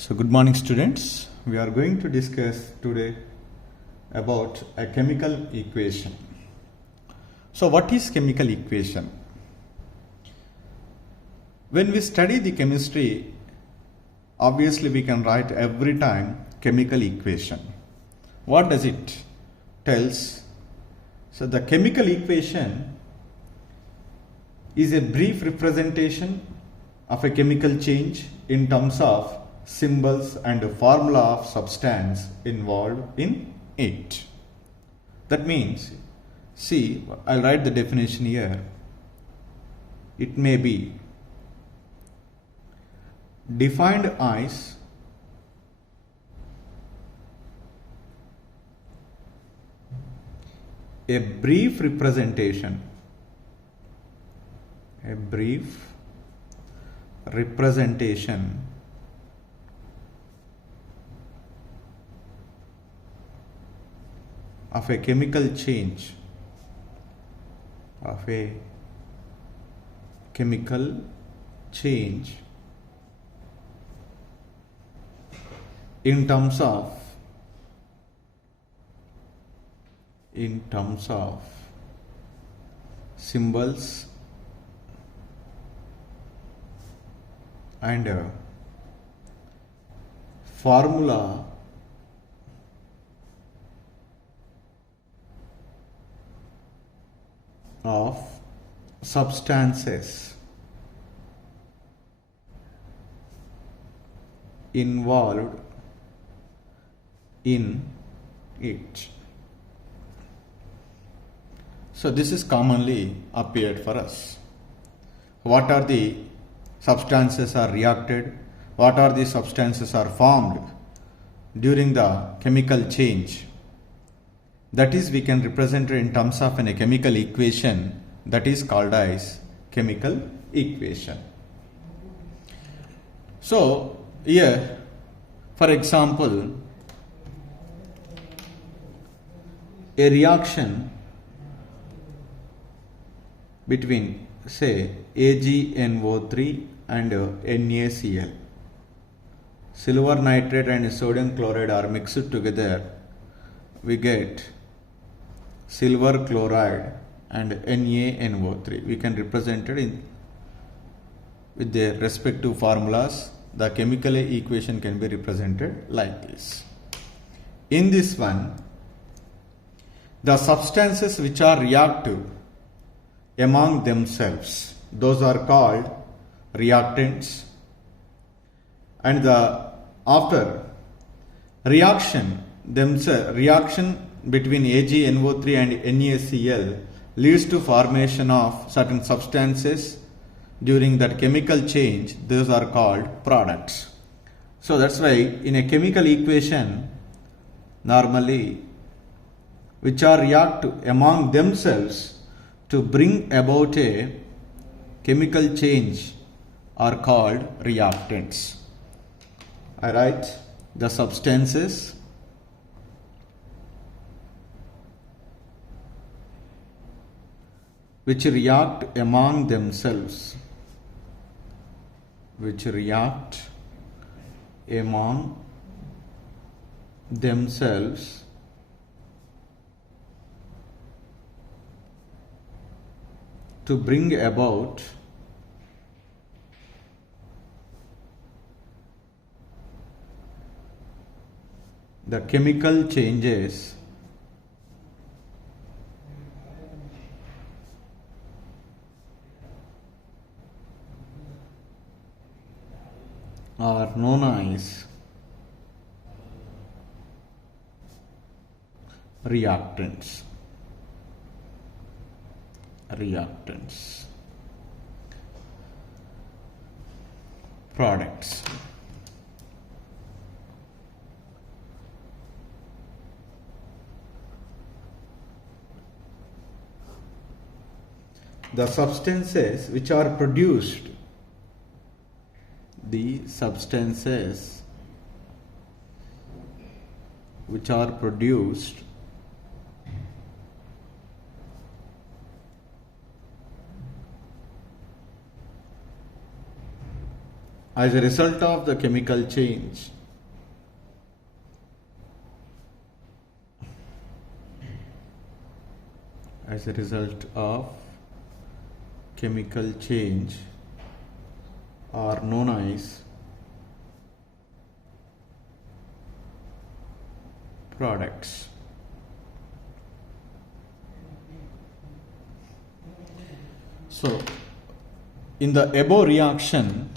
So good morning students. We are going to discuss today about a chemical equation. So what is chemical equation? When we study the chemistry, obviously we can write every time chemical equation. What does it tells? So the chemical equation is a brief representation of a chemical change in terms of symbols and formula of substance involved in it. That means, see, I'll write the definition here. It may be defined as a brief representation of a chemical change in terms of symbols and formula of substances involved in it. So this is commonly appeared for us. What are the substances are reacted? What are the substances are formed during the chemical change? That is, we can represent it in terms of a chemical equation that is called as chemical equation. So here, for example, a reaction between say AgNO3 and NaCl. Silver nitrate and sodium chloride are mixed together. We get silver chloride and NaNO3. We can represent it with their respective formulas. The chemical equation can be represented like this. In this one, the substances which are reactive among themselves, those are called reactants, and after reaction between AgNO3 and NaCl leads to formation of certain substances during that chemical change. Those are called products. So that's why in a chemical equation, normally which are reactive among themselves to bring about a chemical change are called reactants. I write the substances which react among themselves, to bring about the chemical changes are known as reactants. Products. The substances which are produced, as a result of the chemical change. As a result of chemical change are known as products. So, in the above reaction,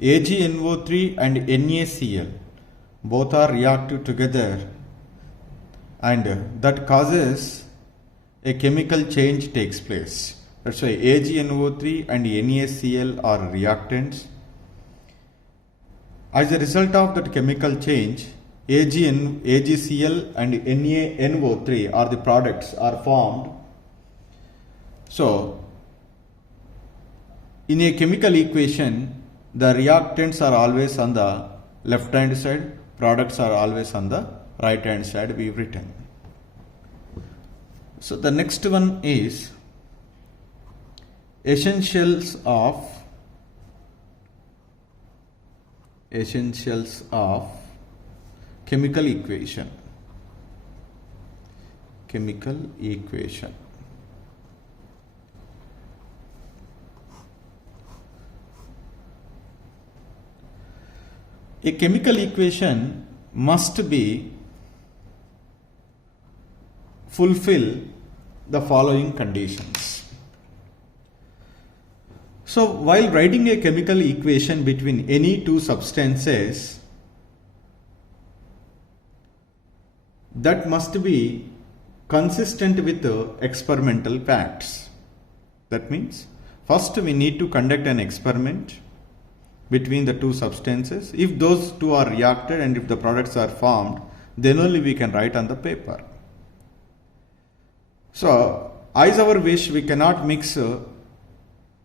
AgNO3 and NaCl both are reactive together, and that causes a chemical change takes place. That's why AgNO3 and NaCl are reactants. As a result of that chemical change, AgCl and NaNO3 are the products are formed. So, in a chemical equation, the reactants are always on the left hand side, products are always on the right hand side, we've written. So the next one is essentials of chemical equation. Chemical equation. A chemical equation must be fulfill the following conditions. So while writing a chemical equation between any two substances, that must be consistent with the experimental facts. That means first we need to conduct an experiment between the two substances. If those two are reacted and if the products are formed, then only we can write on the paper. So, as our wish, we cannot mix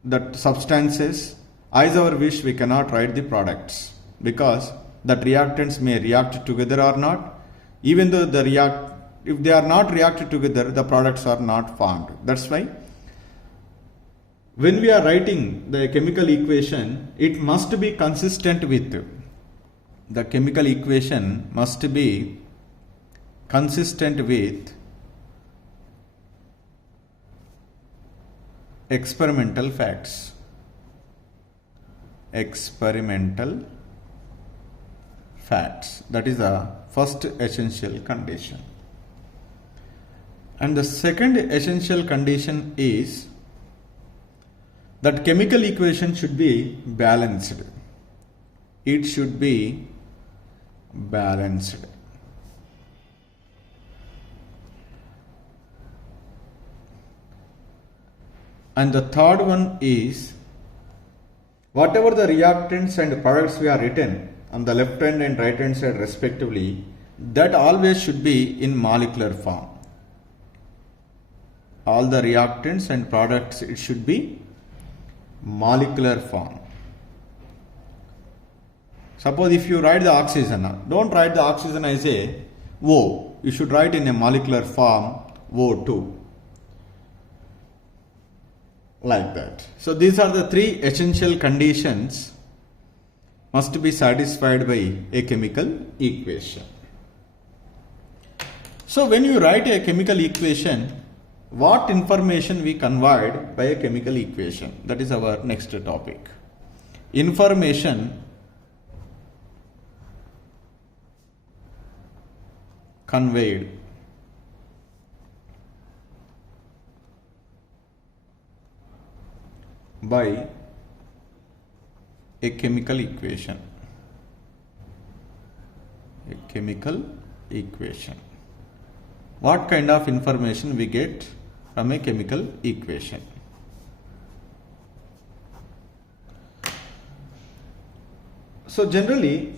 that substances. As our wish, we cannot write the products, because that reactants may react together or not. Even though if they are not reacted together, the products are not formed. That's why when we are writing the chemical equation, it must be consistent with the chemical equation must be consistent with experimental facts. Experimental facts. That is the first essential condition. And the second essential condition is that chemical equation should be balanced. It should be balanced. And the third one is whatever the reactants and products we are written on the left hand and right hand side respectively, that always should be in molecular form. All the reactants and products, it should be molecular form. Suppose if you write the oxygen, don't write the oxygen as a O. You should write in a molecular form O2. Like that. So these are the three essential conditions must be satisfied by a chemical equation. So when you write a chemical equation, what information we conveyed by a chemical equation? That is our next topic. Information conveyed by a chemical equation. A chemical equation. What kind of information we get from a chemical equation? So generally,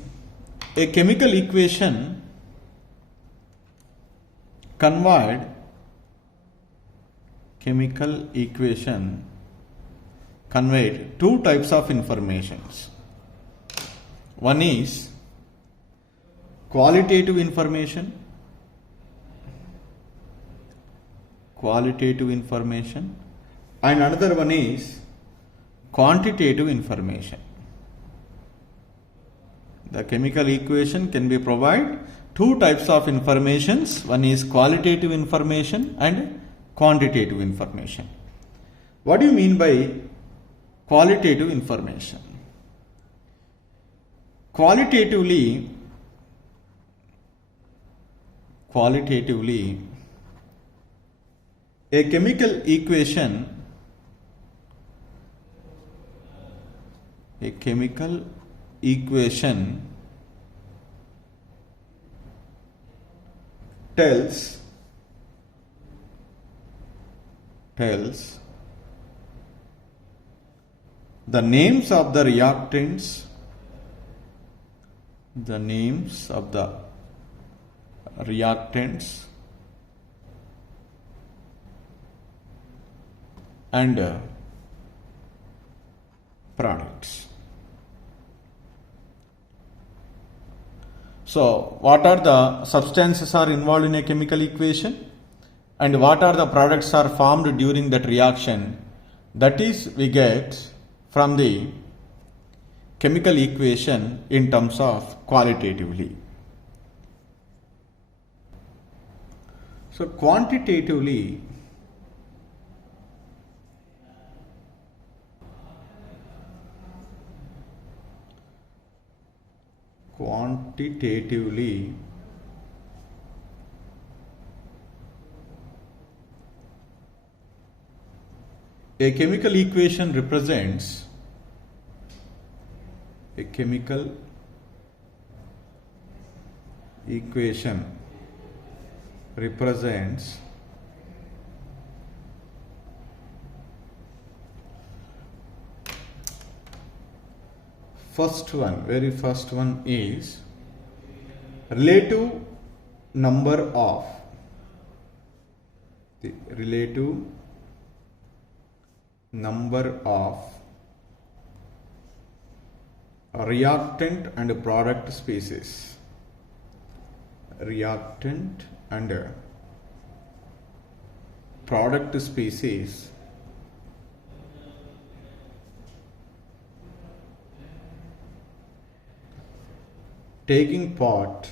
a chemical equation conveyed two types of informations. One is qualitative information, and another one is quantitative information. The chemical equation can be provide two types of informations. One is qualitative information and quantitative information. What do you mean by qualitative information? Qualitatively, a chemical equation tells the names of the reactants, and products. So, what are the substances are involved in a chemical equation and what are the products are formed during that reaction? That is, we get from the chemical equation in terms of qualitatively. So, quantitatively, a chemical equation represents very first one is relative number of reactant and product species. Taking part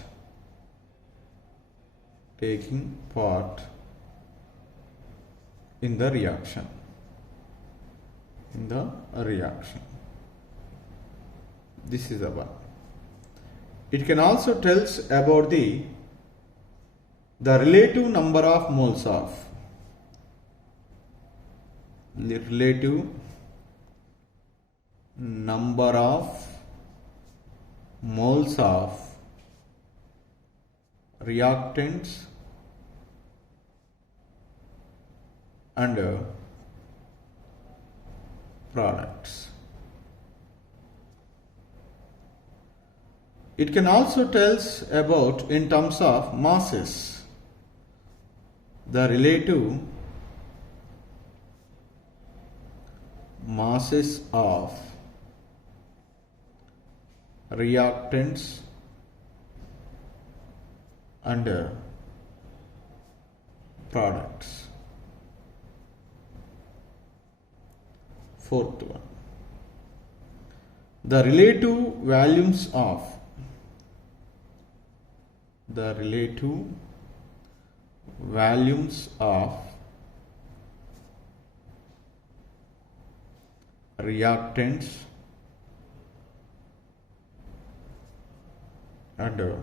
in the reaction. This is the one. It can also tells about the relative number of moles of reactants and products. It can also tells about in terms of masses, the relative masses of reactants and products. Fourth one, the relative volumes of reactants and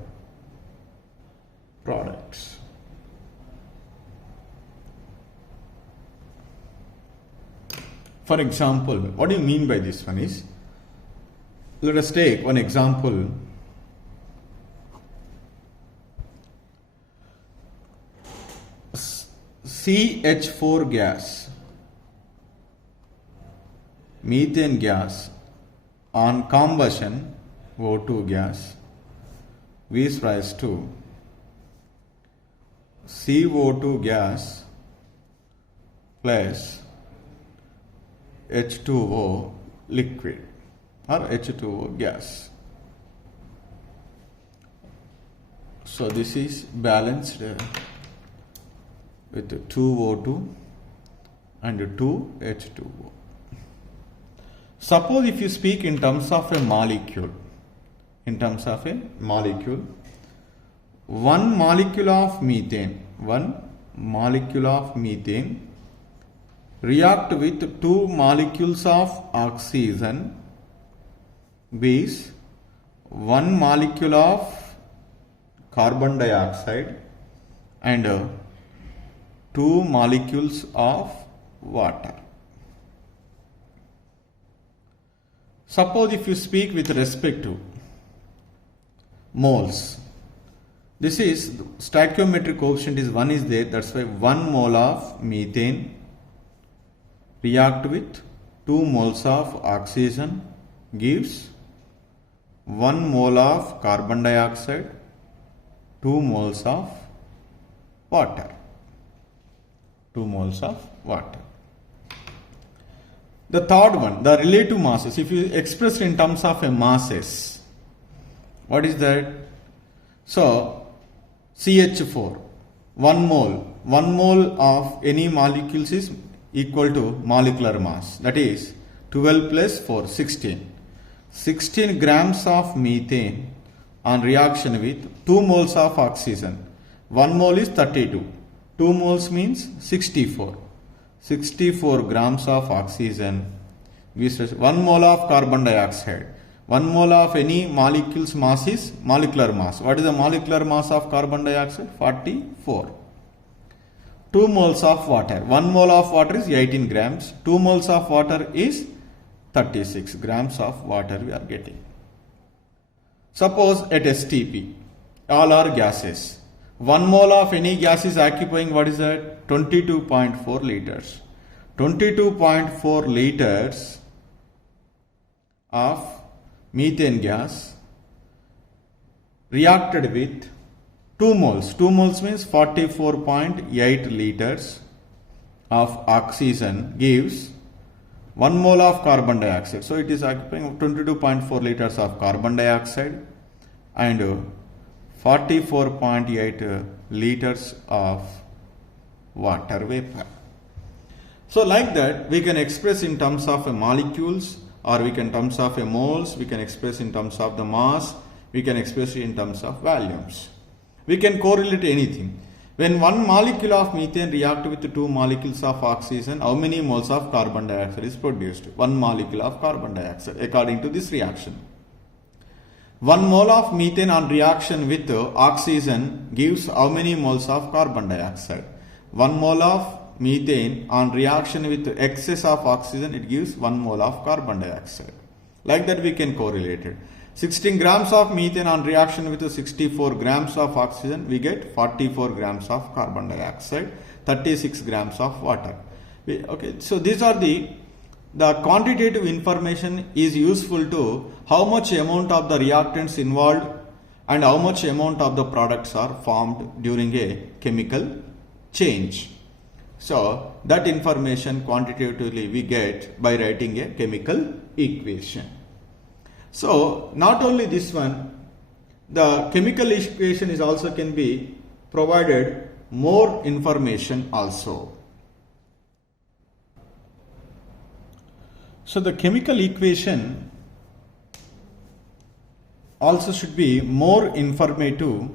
products. For example, what do you mean by this one is, let us take one example. CH4 gas, methane gas on combustion, O2 gas, gives rise to CO2 gas plus H2O liquid or H2O gas. So this is balanced with 2O2 and 2H2O. Suppose if you speak in terms of a molecule, in terms of a molecule. One molecule of methane react with two molecules of oxygen gives one molecule of carbon dioxide and two molecules of water. Suppose if you speak with respect to moles, this is stoichiometric coefficient is 1 is there, that's why 1 mole of methane react with 2 moles of oxygen gives 1 mole of carbon dioxide, 2 moles of water. 2 moles of water. The third one, the relative masses. If you express in terms of a masses, what is that? So, CH4, 1 mole of any molecules is equal to molecular mass. That is 12 plus 4, 16. 16 grams of methane on reaction with 2 moles of oxygen. 1 mole is 32. 2 moles means 64. 64 grams of oxygen gives 1 mole of carbon dioxide. 1 mole of any molecule's mass is molecular mass. What is the molecular mass of carbon dioxide? 44. 2 moles of water. 1 mole of water is 18 grams. 2 moles of water is 36 grams of water we are getting. Suppose at STP, all are gases. 1 mole of any gas is occupying what is that? 22.4 liters. 22.4 liters of methane gas reacted with 2 moles. 2 moles means 44.8 liters of oxygen gives 1 mole of carbon dioxide. So it is occupying 22.4 liters of carbon dioxide and 44.8 liters of water vapor. So like that we can express in terms of molecules, or we can terms of moles, we can express in terms of the mass, we can express in terms of volumes. We can correlate anything. When 1 molecule of methane react with 2 molecules of oxygen, how many moles of carbon dioxide is produced? 1 molecule of carbon dioxide according to this reaction. 1 mole of methane on reaction with oxygen gives how many moles of carbon dioxide? 1 mole of methane on reaction with excess of oxygen, it gives 1 mole of carbon dioxide. Like that we can correlate it. 16 grams of methane on reaction with 64 grams of oxygen, we get 44 grams of carbon dioxide, 36 grams of water. Okay, so these are the quantitative information is useful to how much amount of the reactants involved and how much amount of the products are formed during a chemical change. So that information quantitatively we get by writing a chemical equation. So not only this one, the chemical equation is also can be provided more information also. So the chemical equation also should be more informative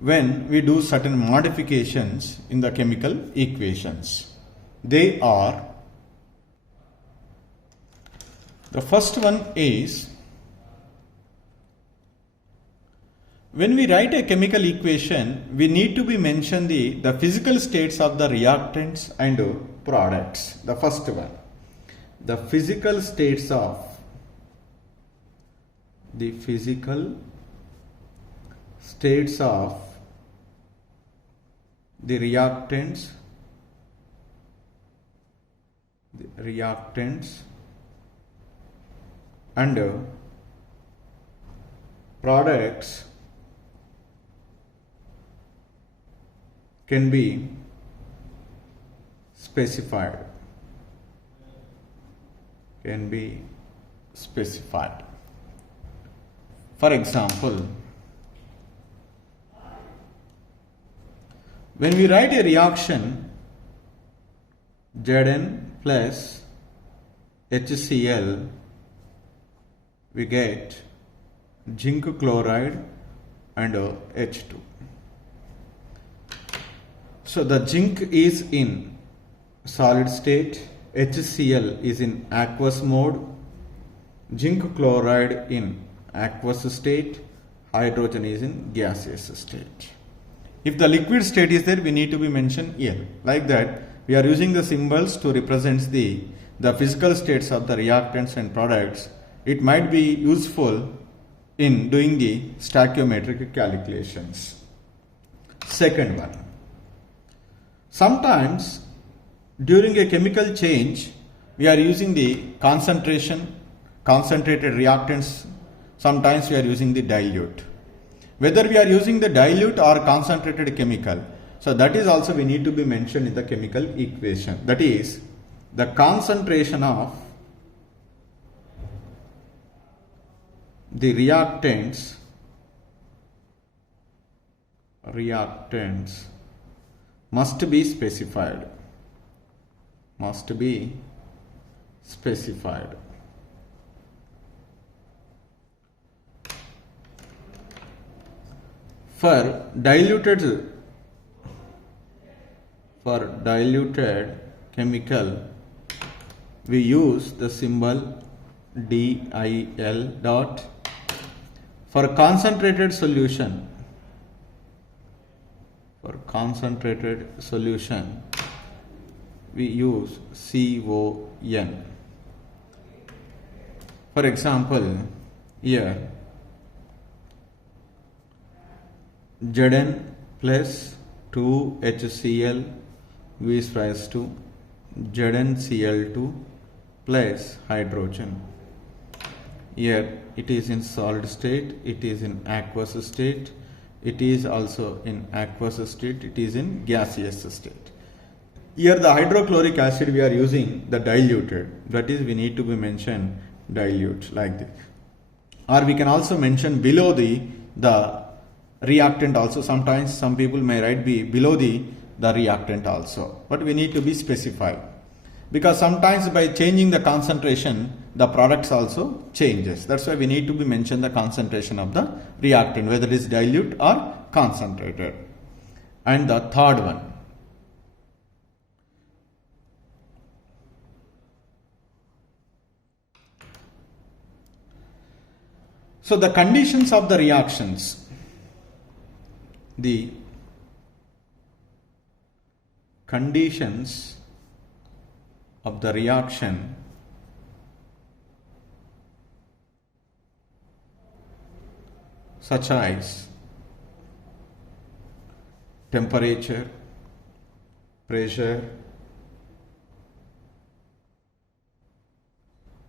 when we do certain modifications in the chemical equations. They are, the first one is, when we write a chemical equation, we need to be mention the physical states of the reactants and products. The first one, the physical states of the reactants and products can be specified. For example, when we write a reaction Zn plus HCl, we get zinc chloride and H2. So the zinc is in solid state, HCl is in aqueous mode, zinc chloride in aqueous state, hydrogen is in gaseous state. If the liquid state is there, we need to be mentioned here. Like that, we are using the symbols to represent the physical states of the reactants and products. It might be useful in doing the stoichiometric calculations. Second one. Sometimes during a chemical change, we are using the concentrated reactants. Sometimes we are using the dilute. Whether we are using the dilute or concentrated chemical, so that is also we need to be mentioned in the chemical equation. That is the concentration of the reactants must be specified. For diluted chemical, we use the symbol DIL dot. For concentrated solution, we use CON. For example, here Zn plus 2HCl is raised to ZnCl2 plus hydrogen. Here it is in solid state, it is in aqueous state, it is also in aqueous state, it is in gaseous state. Here the hydrochloric acid we are using the diluted, that is we need to be mentioned dilute like this. Or we can also mention below the reactant also. Sometimes some people may write below the reactant also, but we need to be specified, because sometimes by changing the concentration the products also changes. That's why we need to be mention the concentration of the reactant, whether it is dilute or concentrated. And the third one, so the conditions of the reactions, the conditions of the reaction such as temperature, pressure,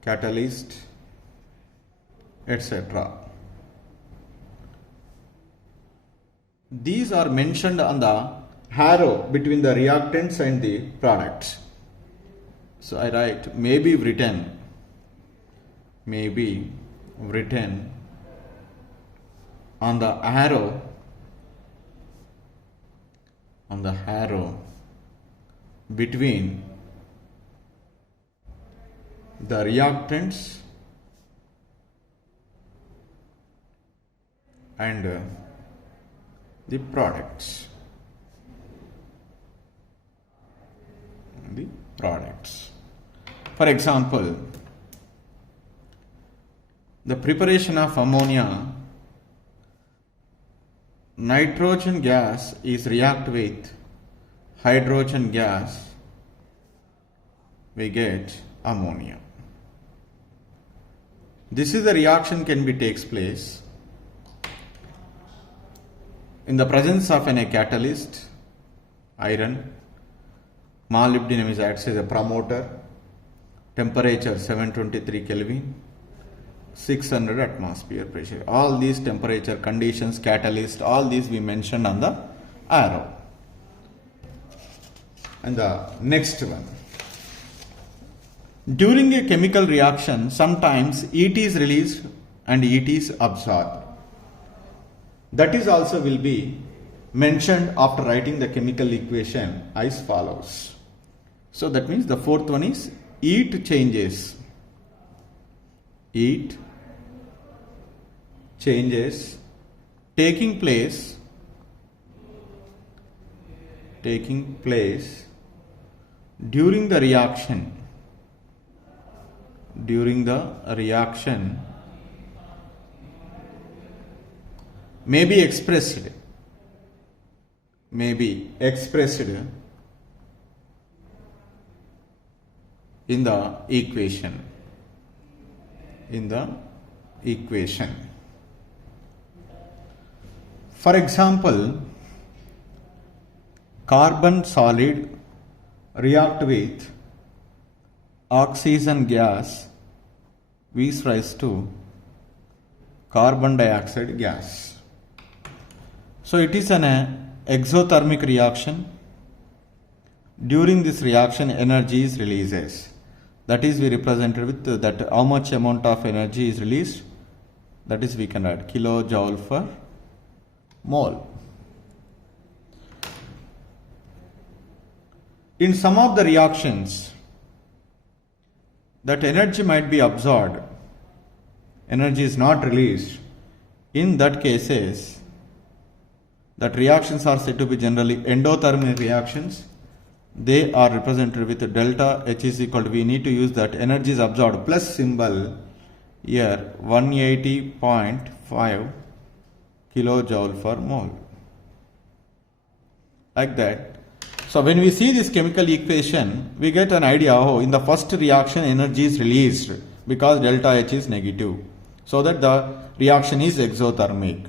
catalyst, etc. These are mentioned on the arrow between the reactants and the products. So I write may be written on the arrow between the reactants and the products. For example, the preparation of ammonia, nitrogen gas is react with hydrogen gas, we get ammonia. This is the reaction can be takes place in the presence of a catalyst, iron, molybdenum is acts as a promoter, temperature 723 Kelvin, 600 atmosphere pressure. All these temperature conditions, catalyst, all these we mentioned on the arrow. And the next one. During a chemical reaction, sometimes heat is released and heat is absorbed. That is also will be mentioned after writing the chemical equation as follows. So that means the fourth one is heat changes. Heat changes taking place during the reaction may be expressed in the equation. For example, carbon solid react with oxygen gas gives rise to carbon dioxide gas. So it is an exothermic reaction. During this reaction, energy is releases. That is, we represented with that how much amount of energy is released. That is, we can write kilojoule per mole. In some of the reactions, that energy might be absorbed, energy is not released. In that cases, that reactions are said to be generally endothermic reactions. They are represented with delta H is equal to, we need to use that energy is absorbed plus symbol here 180.5 kilojoule per mole. Like that. So when we see this chemical equation, we get an idea, in the first reaction energy is released because delta H is negative. So that the reaction is exothermic.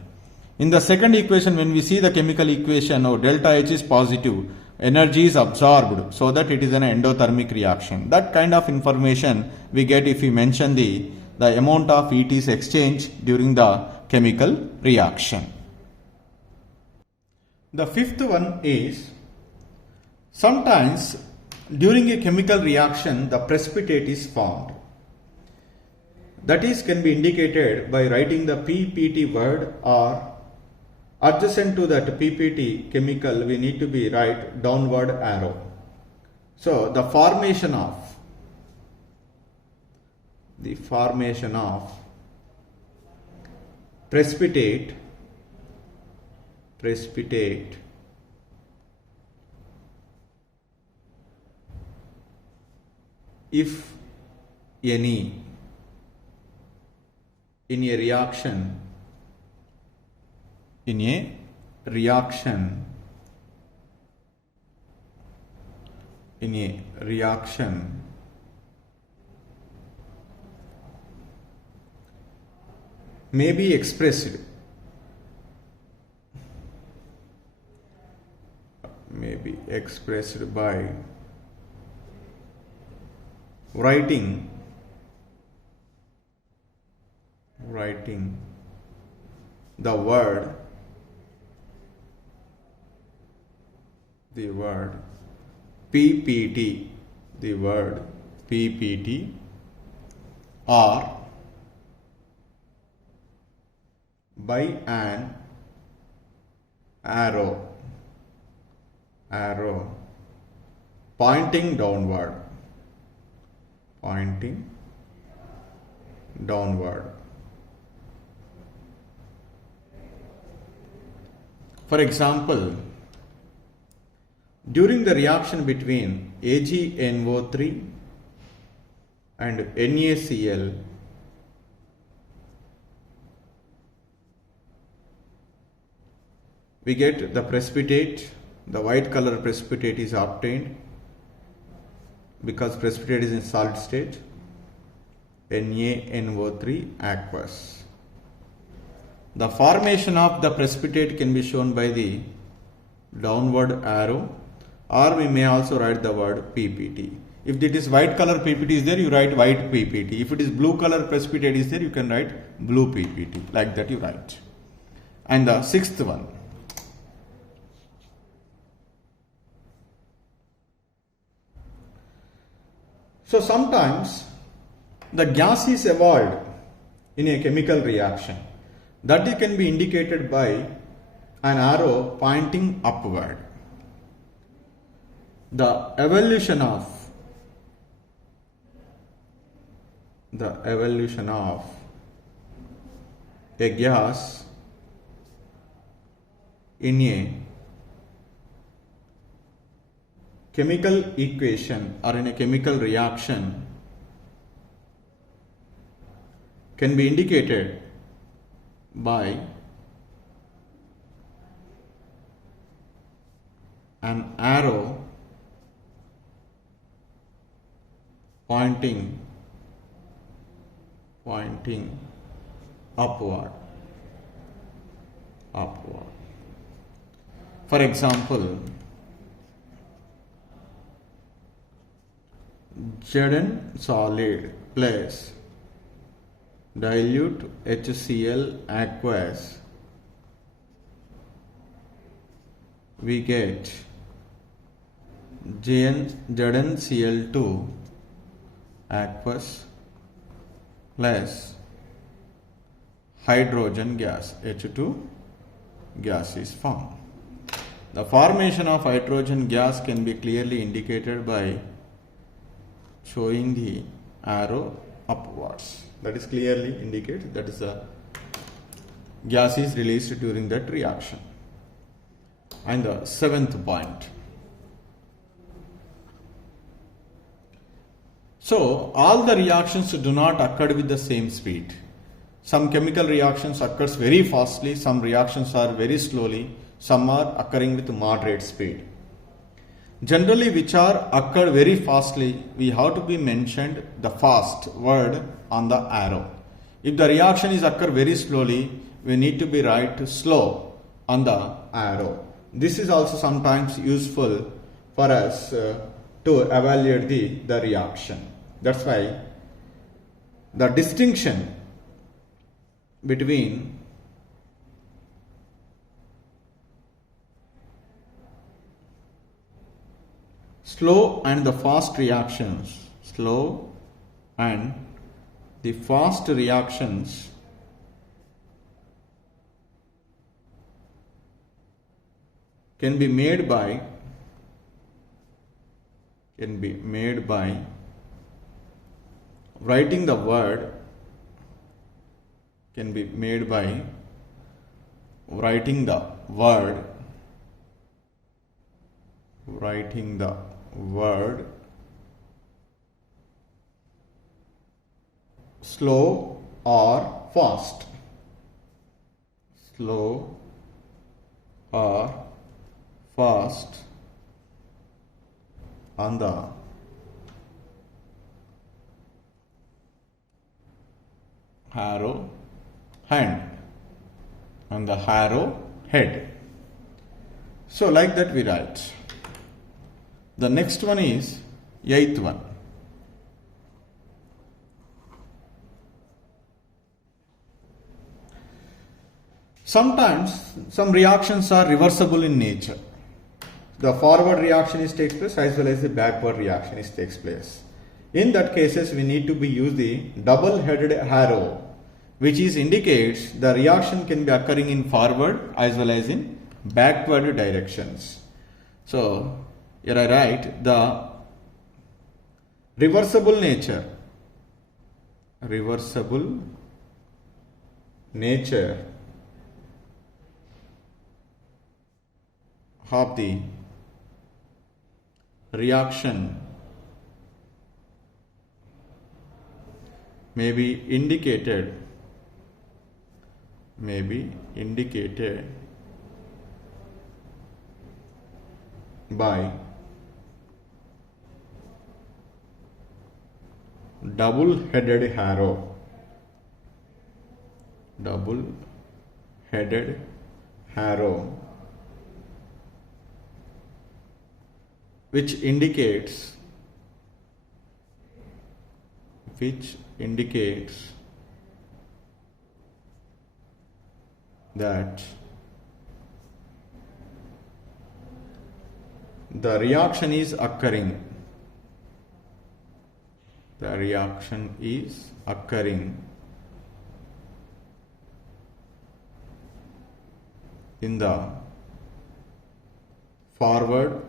In the second equation, when we see the chemical equation, delta H is positive, energy is absorbed, so that it is an endothermic reaction. That kind of information we get if we mention the amount of heat is exchanged during the chemical reaction. The fifth one is, sometimes during a chemical reaction the precipitate is formed. That is, can be indicated by writing the PPT word, or adjacent to that PPT chemical we need to be write downward arrow. So the formation of precipitate if any in a reaction may be expressed by writing the word PPT, or by an arrow pointing downward. For example, during the reaction between AgNO3 and NaCl, we get the precipitate, the white color precipitate is obtained because precipitate is in solid state, NaNO3 aqueous. The formation of the precipitate can be shown by the downward arrow, or we may also write the word PPT. If it is white color PPT is there, you write white PPT. If it is blue color precipitate is there, you can write blue PPT. Like that you write. And the sixth one. So sometimes the gas is evolved in a chemical reaction. That can be indicated by an arrow pointing upward. The evolution of a gas in a chemical equation or in a chemical reaction can be indicated by an arrow pointing upward. For example, Zn solid plus dilute HCl aqueous, we get ZnCl2 aqueous plus hydrogen gas, H2 gas is formed. The formation of hydrogen gas can be clearly indicated by showing the arrow upwards. That is clearly indicates that is the gas is released during that reaction. And the seventh point. So all the reactions do not occur with the same speed. Some chemical reactions occurs very fastly, some reactions are very slowly, some are occurring with moderate speed. Generally, which are occur very fastly, we have to be mentioned the fast word on the arrow. If the reaction is occur very slowly, we need to be write slow on the arrow. This is also sometimes useful for us to evaluate the reaction. That's why the distinction between slow and the fast reactions, slow and the fast reactions can be made by writing the word, can be made by writing the word slow or fast. Slow or fast on the arrow hand, on the arrow head. So like that we write. The next one is eighth one. Sometimes some reactions are reversible in nature. The forward reaction is takes place as well as the backward reaction is takes place. In that cases, we need to be use the double-headed arrow, which is indicates the reaction can be occurring in forward as well as in backward directions. So here I write the reversible nature of the reaction may be indicated by double-headed arrow, which indicates that the reaction is occurring. In the forward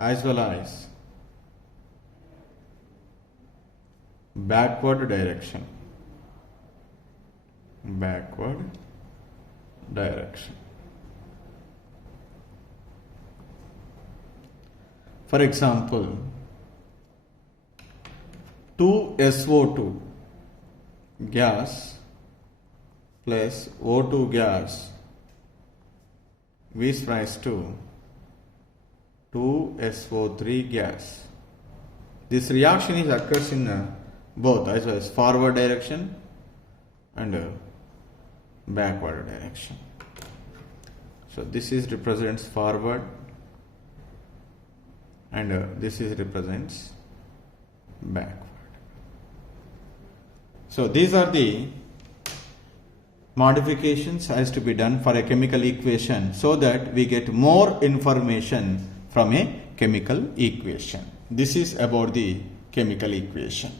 as well as backward direction. Backward direction. For example, 2SO2 gas plus O2 gas gives rise to 2SO3 gas. This reaction is occurs in both as forward direction and backward direction. So this is represents forward and this is represents backward. So these are the modifications has to be done for a chemical equation so that we get more information from a chemical equation. This is about the chemical equation.